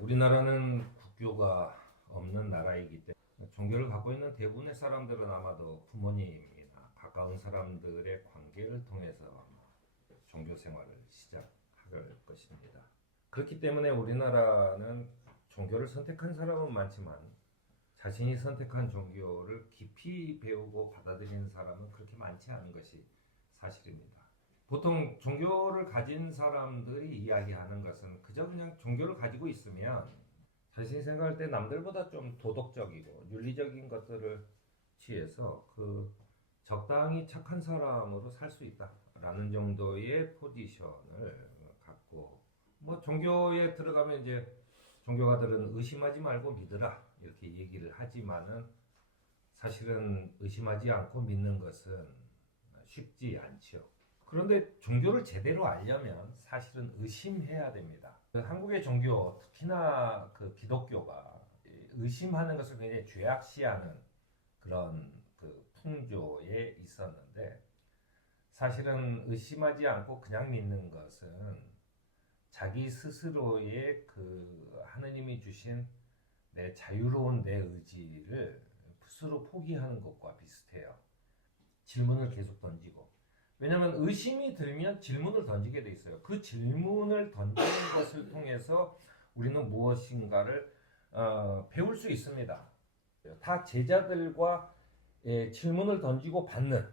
우리나라는 국교가 없는 나라이기 때문에 종교를 갖고 있는 대부분의 사람들은 아마도 부모님이나 가까운 사람들의 관계를 통해서 종교 생활을 시작할 것입니다. 그렇기 때문에 우리나라는 종교를 선택한 사람은 많지만 자신이 선택한 종교를 깊이 배우고 받아들이는 사람은 그렇게 많지 않은 것이 사실입니다. 보통 종교를 가진 사람들이 이야기하는 것은 그저 그냥 종교를 가지고 있으면 자신이 생각할 때 남들보다 좀 도덕적이고 윤리적인 것들을 취해서 적당히 착한 사람으로 살 수 있다라는 정도의 포지션을 갖고, 종교에 들어가면 이제 종교가들은 의심하지 말고 믿으라 이렇게 얘기를 하지만은 사실은 의심하지 않고 믿는 것은 쉽지 않죠. 그런데 종교를 제대로 알려면 사실은 의심해야 됩니다. 한국의 종교, 특히나 기독교가 의심하는 것을 굉장히 죄악시하는 그런 풍조에 있었는데, 사실은 의심하지 않고 그냥 믿는 것은 자기 스스로의 하느님이 주신 내 자유로운 내 의지를 스스로 포기하는 것과 비슷해요. 질문을 계속 던지고, 왜냐하면 의심이 들면 질문을 던지게 돼 있어요. 그 질문을 던지는 것을 통해서 우리는 무엇인가를 배울 수 있습니다. 다 제자들과 질문을 던지고 받는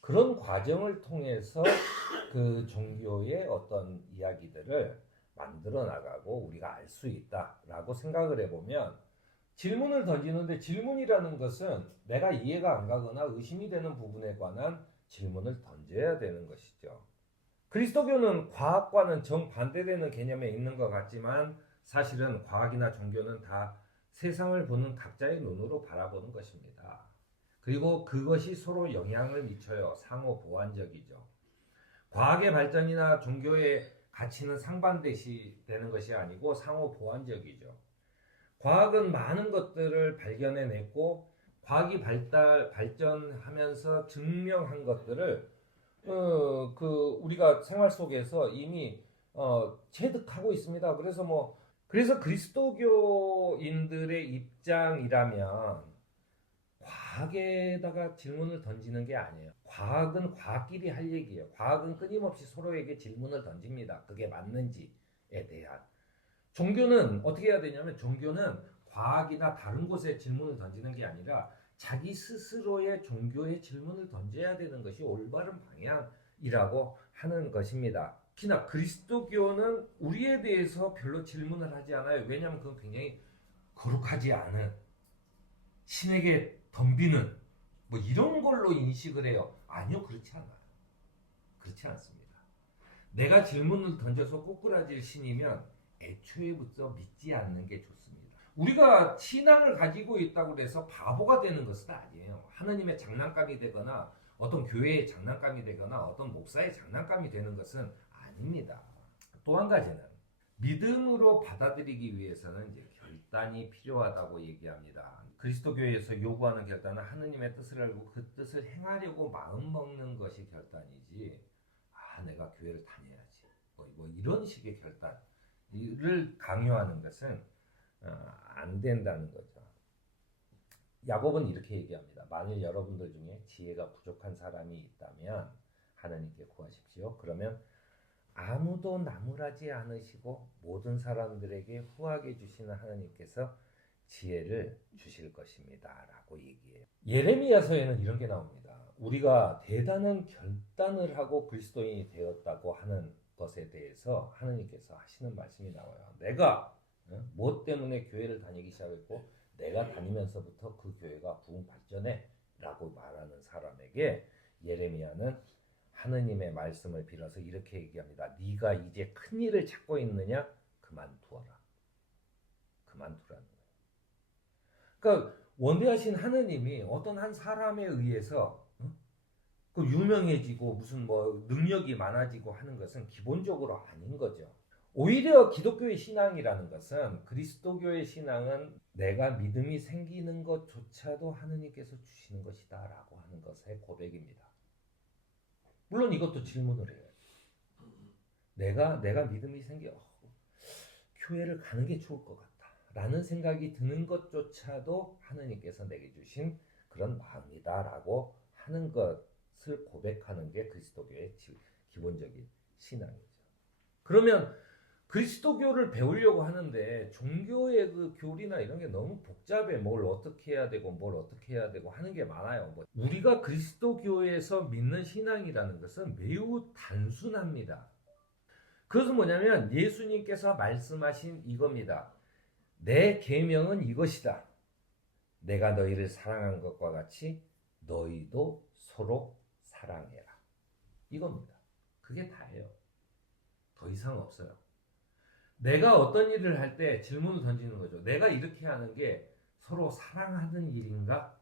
그런 과정을 통해서 그 종교의 어떤 이야기들을 만들어 나가고 우리가 알 수 있다라고 생각을 해보면, 질문을 던지는데 질문이라는 것은 내가 이해가 안 가거나 의심이 되는 부분에 관한 질문을 던져야 되는 것이죠. 그리스도교는 과학과는 정반대되는 개념에 있는 것 같지만 사실은 과학이나 종교는 다 세상을 보는 각자의 눈으로 바라보는 것입니다. 그리고 그것이 서로 영향을 미쳐요. 상호 보완적이죠. 과학의 발전이나 종교의 가치는 상반되는 것이 아니고 상호 보완적이죠. 과학은 많은 것들을 발견해냈고 과학이 발전하면서 증명한 것들을 우리가 생활 속에서 이미 체득하고 있습니다. 그래서 그리스도교인들의 입장이라면 과학에다가 질문을 던지는 게 아니에요. 과학은 과학끼리 할 얘기예요. 과학은 끊임없이 서로에게 질문을 던집니다. 그게 맞는지에 대한. 종교는 어떻게 해야 되냐면, 종교는 과학이나 다른 곳에 질문을 던지는 게 아니라 자기 스스로의 종교에 질문을 던져야 되는 것이 올바른 방향이라고 하는 것입니다. 특히나 그리스도교는 우리에 대해서 별로 질문을 하지 않아요. 왜냐하면 그건 굉장히 거룩하지 않은, 신에게 덤비는 이런 걸로 인식을 해요. 아니요, 그렇지 않아요. 그렇지 않습니다. 내가 질문을 던져서 꼬꾸라질 신이면 애초에부터 믿지 않는 게 좋습니다. 우리가 신앙을 가지고 있다고 해서 바보가 되는 것은 아니에요. 하나님의 장난감이 되거나 어떤 교회의 장난감이 되거나 어떤 목사의 장난감이 되는 것은 아닙니다. 또 한 가지는 믿음으로 받아들이기 위해서는 이제 결단이 필요하다고 얘기합니다. 그리스도교에서 요구하는 결단은 하느님의 뜻을 알고 그 뜻을 행하려고 마음먹는 것이 결단이지, 내가 교회를 다녀야지 이런 식의 결단을 강요하는 것은 안 된다는 거죠. 야곱은 이렇게 얘기합니다. 만일 여러분들 중에 지혜가 부족한 사람이 있다면 하나님께 구하십시오. 그러면 아무도 나무라지 않으시고 모든 사람들에게 후하게 주시는 하나님께서 지혜를 주실 것입니다 라고 얘기해요. 예레미야서에는 이런 게 나옵니다. 우리가 대단한 결단을 하고 그리스도인이 되었다고 하는 것에 대해서 하나님께서 하시는 말씀이 나와요. 내가 뭐 때문에 교회를 다니기 시작했고 내가 다니면서부터 그 교회가 부흥 발전해 라고 말하는 사람에게 예레미야는 하느님의 말씀을 빌어서 이렇게 얘기합니다. 네가 이제 큰 일을 찾고 있느냐? 그만두어라. 그만두라는 거예요. 그러니까 원대하신 하느님이 어떤 한 사람에 의해서 유명해지고 무슨 능력이 많아지고 하는 것은 기본적으로 아닌 거죠. 오히려 기독교의 신앙이라는 것은, 그리스도교의 신앙은 내가 믿음이 생기는 것조차도 하느님께서 주시는 것이다 라고 하는 것의 고백입니다. 물론 이것도 질문을 해요. 내가 믿음이 교회를 가는 게 좋을 것 같다 라는 생각이 드는 것조차도 하느님께서 내게 주신 그런 마음이다라고 하는 것을 고백하는 게 그리스도교의 기본적인 신앙이죠. 그러면 그리스도교를 배우려고 하는데 종교의 그 교리나 이런 게 너무 복잡해. 뭘 어떻게 해야 되고 뭘 어떻게 해야 되고 하는 게 많아요. 우리가 그리스도교에서 믿는 신앙이라는 것은 매우 단순합니다. 그것은 뭐냐면 예수님께서 말씀하신 이겁니다. 내 계명은 이것이다. 내가 너희를 사랑한 것과 같이 너희도 서로 사랑해라. 이겁니다. 그게 다예요. 더 이상 없어요. 내가 어떤 일을 할 때 질문을 던지는 거죠. 내가 이렇게 하는 게 서로 사랑하는 일인가?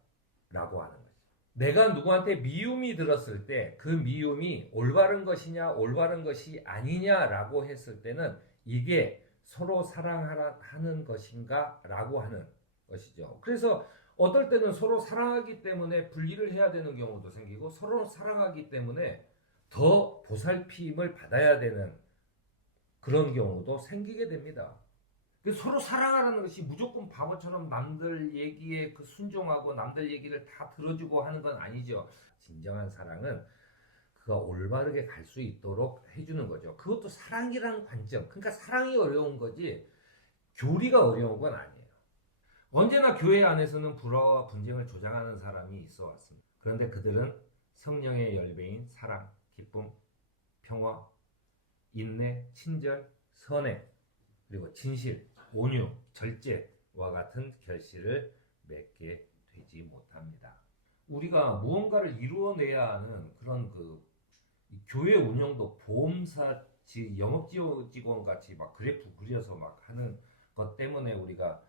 라고 하는 거죠. 내가 누구한테 미움이 들었을 때 그 미움이 올바른 것이냐 올바른 것이 아니냐라고 했을 때는 이게 서로 사랑하는 것인가? 라고 하는 것이죠. 그래서 어떨 때는 서로 사랑하기 때문에 분리를 해야 되는 경우도 생기고 서로 사랑하기 때문에 더 보살핌을 받아야 되는 그런 경우도 생기게 됩니다. 서로 사랑하라는 것이 무조건 바보처럼 남들 얘기에 그 순종하고 남들 얘기를 다 들어주고 하는 건 아니죠. 진정한 사랑은 그가 올바르게 갈 수 있도록 해주는 거죠. 그것도 사랑이라는 관점. 그러니까 사랑이 어려운 거지 교리가 어려운 건 아니에요. 언제나 교회 안에서는 불화와 분쟁을 조장하는 사람이 있어 왔습니다. 그런데 그들은 성령의 열매인 사랑, 기쁨, 평화, 인내, 친절, 선행, 그리고 진실, 온유, 절제와 같은 결실을 맺게 되지 못합니다. 우리가 무언가를 이루어내야 하는 그런 교회 운영도 보험사 영업직원 같이 막 그래프 그려서 막 하는 것 때문에 우리가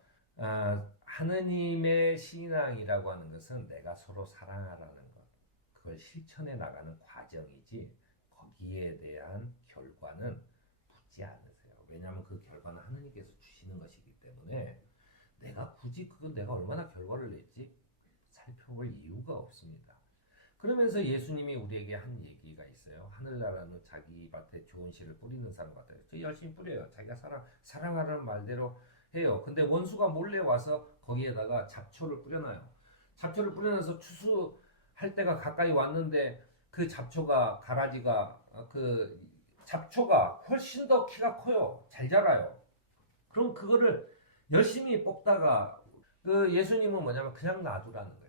하느님의 신앙이라고 하는 것은 내가 서로 사랑하라는 것, 그걸 실천해 나가는 과정이지 거기에 대한 결과는 묻지 않으세요. 왜냐하면 그 결과는 하느님께서 주시는 것이기 때문에 내가 굳이 그건 내가 얼마나 결과를 냈지 살펴볼 이유가 없습니다. 그러면서 예수님이 우리에게 한 얘기가 있어요. 하늘나라는 자기 밭에 좋은 씨를 뿌리는 사람 같아요. 저 열심히 뿌려요. 자기가 사랑하라는 말대로 해요. 근데 원수가 몰래 와서 거기에다가 잡초를 뿌려놔요. 잡초를 뿌려놔서 추수할 때가 가까이 왔는데 그 잡초가 그 잡초가 훨씬 더 키가 커요. 잘 자라요. 그럼 그거를 열심히 뽑다가 그 예수님은 뭐냐면 그냥 놔두라는 거예요.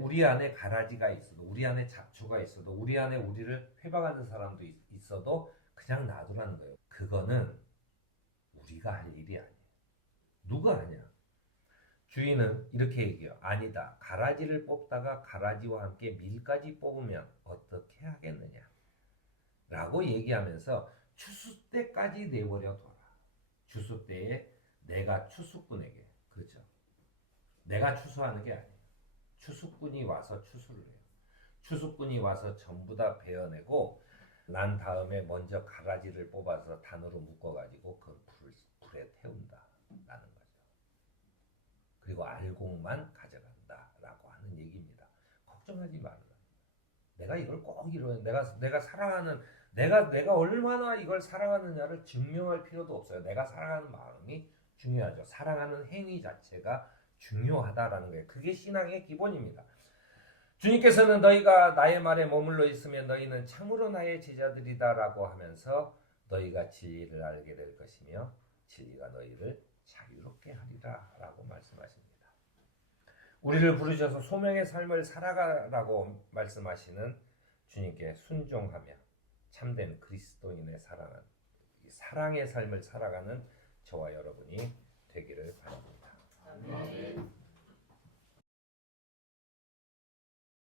우리 안에 가라지가 있어도, 우리 안에 잡초가 있어도, 우리 안에 우리를 회방하는 사람도 있어도 그냥 놔두라는 거예요. 그거는 우리가 할 일이 아니에요. 누가 하냐? 주인은 이렇게 얘기해요. 아니다. 가라지를 뽑다가 가라지와 함께 밀까지 뽑으면 어떻게 하겠느냐? 라고 얘기하면서 추수 때까지 내버려 둬라. 추수 때에 내가 추수꾼에게, 그렇죠? 내가 추수하는 게 아니에요. 추수꾼이 와서 추수를 해요. 추수꾼이 와서 전부 다 베어내고 난 다음에 먼저 가라지를 뽑아서 단으로 묶어가지고 그 불에 태운다 라는 거죠. 그리고 알곡만 가져간다라고 하는 얘기입니다. 걱정하지 말라. 내가 이걸 꼭 이루어 내가 사랑하는 내가 얼마나 이걸 사랑하느냐를 증명할 필요도 없어요. 내가 사랑하는 마음이 중요하죠. 사랑하는 행위 자체가 중요하다라는 거예요. 그게 신앙의 기본입니다. 주님께서는 너희가 나의 말에 머물러 있으면 너희는 참으로 나의 제자들이다라고 하면서 너희가 진리를 알게 될 것이며 진리가 너희를 자유롭게 하리라 라고 말씀하십니다. 우리를 부르셔서 소명의 삶을 살아가라고 말씀하시는 주님께 순종하며 참된 그리스도인의 사랑의 삶을 살아가는 저와 여러분이